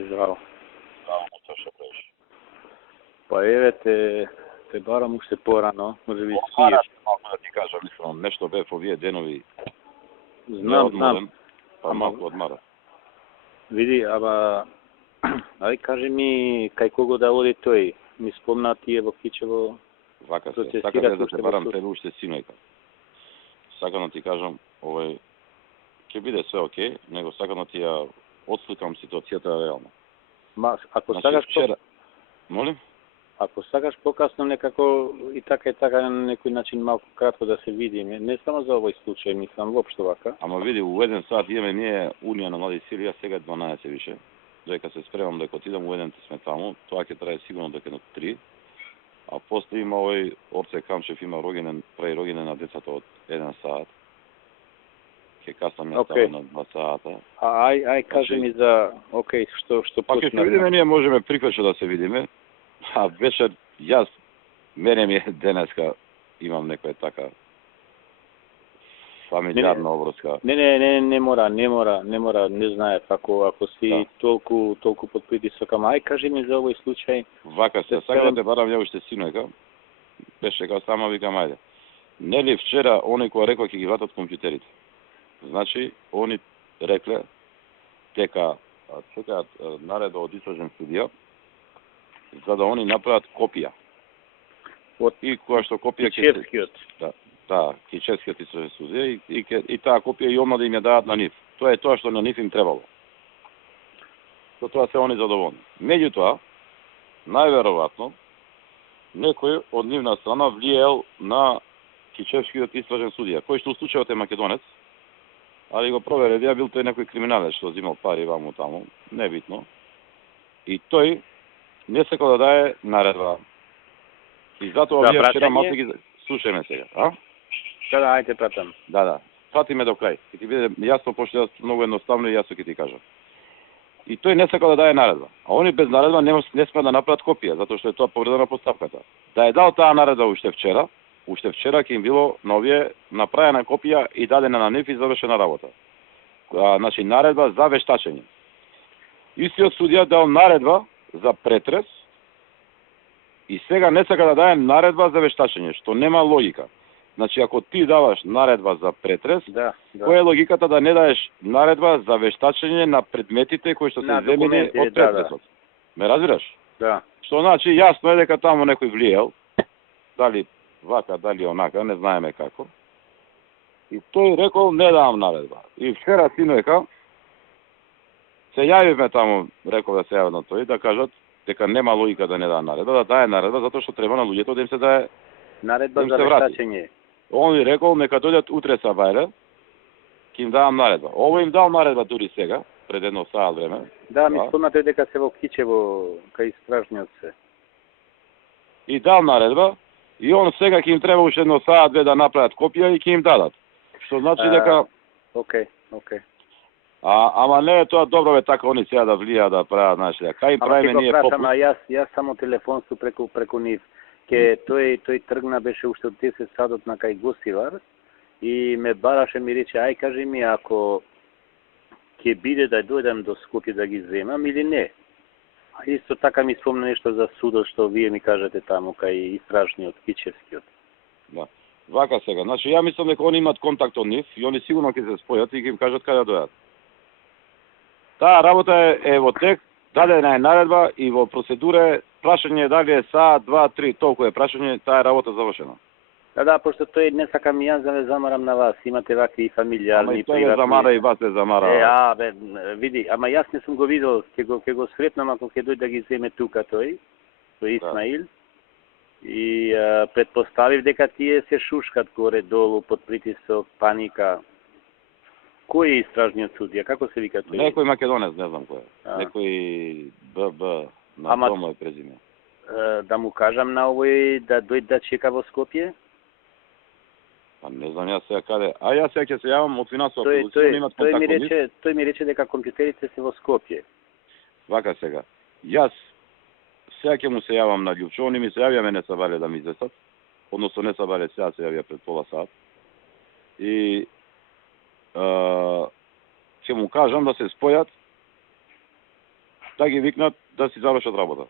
Здраво. Тоа што правиш? Па еве те барам уште порано, може би спиеш. Малку да ти кажам, мислам, нешто бев овие денови. Знам. Па малку одмара. Види, ама ај кажи ми кај кого да оди тој? Ми спомна тие во Кичево. Вака се, сакам да те барам тебе уште синојка. Сакам да ти кажам, ќе биде све окей, него сакам да ти ја отсликам ситуацијата реално. Ма, ако сакаш вчера... Молим? Ако сакаш покасно некако и така на некој начин малку кратко да се видиме, не само за овој случај, мислам воопшто вака. Ама види, у 1 сат имаме ние Унија на млади сили, јас сега 12 више. Дека се спремам дека отидам, у 1 сме таму, тоа ќе трае сигурно дека на 3. А после има овој Орце Камчев има роѓенден, прави роѓенден на децата од 1 сат. Ќе касам ја таму на 2 сата. Ај кажи ми за, што па ќе се видиме, ние можеме приквече да се видиме. А вечер јас мене ми денеска имам некоја така фамилиарна обврска. Не мора, не знае ако си толку под притисок, ама ај кажи ми за овој случај. Вака се, сакам да те барам ја уште синојка. Беше као сама викам ајде. Нели вчера они кој рекол ќе ги ватат компјутерите. Значи, они рекле дека чекаат наредба од истражен судија за да они направат копија. И која што копија Кичевскиот. Да, Кичевскиот истражен судија и таа копија и одма да им ја дадат на нив. Тоа е тоа што на нив им требало. Со тоа се они задоволни. Меѓутоа, најверојатно некој од нивна страна влиел на Кичевскиот истражен судија, кој што случајот е македонец, али го провере, ја бил тој некој криминалец што взимал пари ваму таму, небитно. И тој не сакал да даде наредба. И затоа овие вчера малку ги слушајме сега, а? Да, ајде пратам. Да. Прати ме до крај. Ќе ти биде јасно, пошто јас многу едноставно и јасно ќе ти кажам. И тој не сакал да даде наредба. А они без наредба не сме да направат копија, затоа што е тоа повреда на постапката. Да е дал таа наредба уште вчера ќе им било на овие направена копија и дадена на нив и завршена работа. Значи наредба за вештачење. Истиот судија дал наредба за претрес и сега не сака да даде наредба за вештачење, што нема логика. Значи, ако ти даваш наредба за претрес, која е логиката да не даеш наредба за вештачење на предметите кои што се земени од претресот? Ме разбираш? Да. Што значи, јасно е дека таму некој влиел, дали вака, дали онака, не знаеме како. И тој рекол, не давам наредба. И вчера синојка, се јавивме таму, рекол да се јават на тој, да кажат дека нема логика да не даде наредба, да даде наредба, затоа што треба на луѓето да им се даде наредба за вештачење. Он ви рекол, нека дојдат утре са бајле, ќе им давам наредба. Ово им дал наредба дури сега, пред 1 сат време. Да, ми спомнате дека се во Кичево, кај стражниот се. И дал наредба, и он сега ќе им треба уште 1 сат, 2 да направат копија и ќе им дадат. Што значи дека... Океј. Ама не е тоа добро бе така они сега да влијаат да прават, знаеш, кај им правиме ние попут. Ама јас само телефонсу преку нив. Тој тргна беше уште од 10 сатот на кај Гостивар и ме бараше, ми рече, ај кажи ми ако ќе биде да дојдам до Скопје да ги земам или не. А исто така ми спомна нешто за судот што вие ми кажете таму кај истражниот Кичевскиот. Да. Вака сега, значи ја мислам дека они имаат контакт од нив и они сигурно ќе се спојат и ќе им кажат каде да дојдат. Таа работа е во тек, дадена е наредба и во процедура прашање дали е саат, 2, 3, толку е прашање, таа работа завршена. Да, пошто тој не сакам и јас да ве замарам на вас, имате вакви фамилијарни, приватни. Ама тој замара и вас се замара. Види, ама јас не сум го видел, ќе го сретнам ако ќе дојде да ги земе тука тој Исмаил. И предпоставив дека тие се шушкат горе долу под притисок, паника. Кој е истражниот судија? Како се вика тој? Некој македонец, не знам кој е. Некој ББ на тоа е презиме. Да му кажам на овој да дојде да чека во Скопје? Па не знам јас сега каде. А јас сега ќе се јавам од финансова полиција, имат контакт. Тој ми рече дека компјутерите се во Скопје. Вака сега. Јас сега ќе му се јавам на Љупчо, они ми се јавија, мене се бале да ми известат. Односно не се бале, сега се јавија пред пола сат. И ќе му кажам да се спојат да ги викнат да си завршат работа.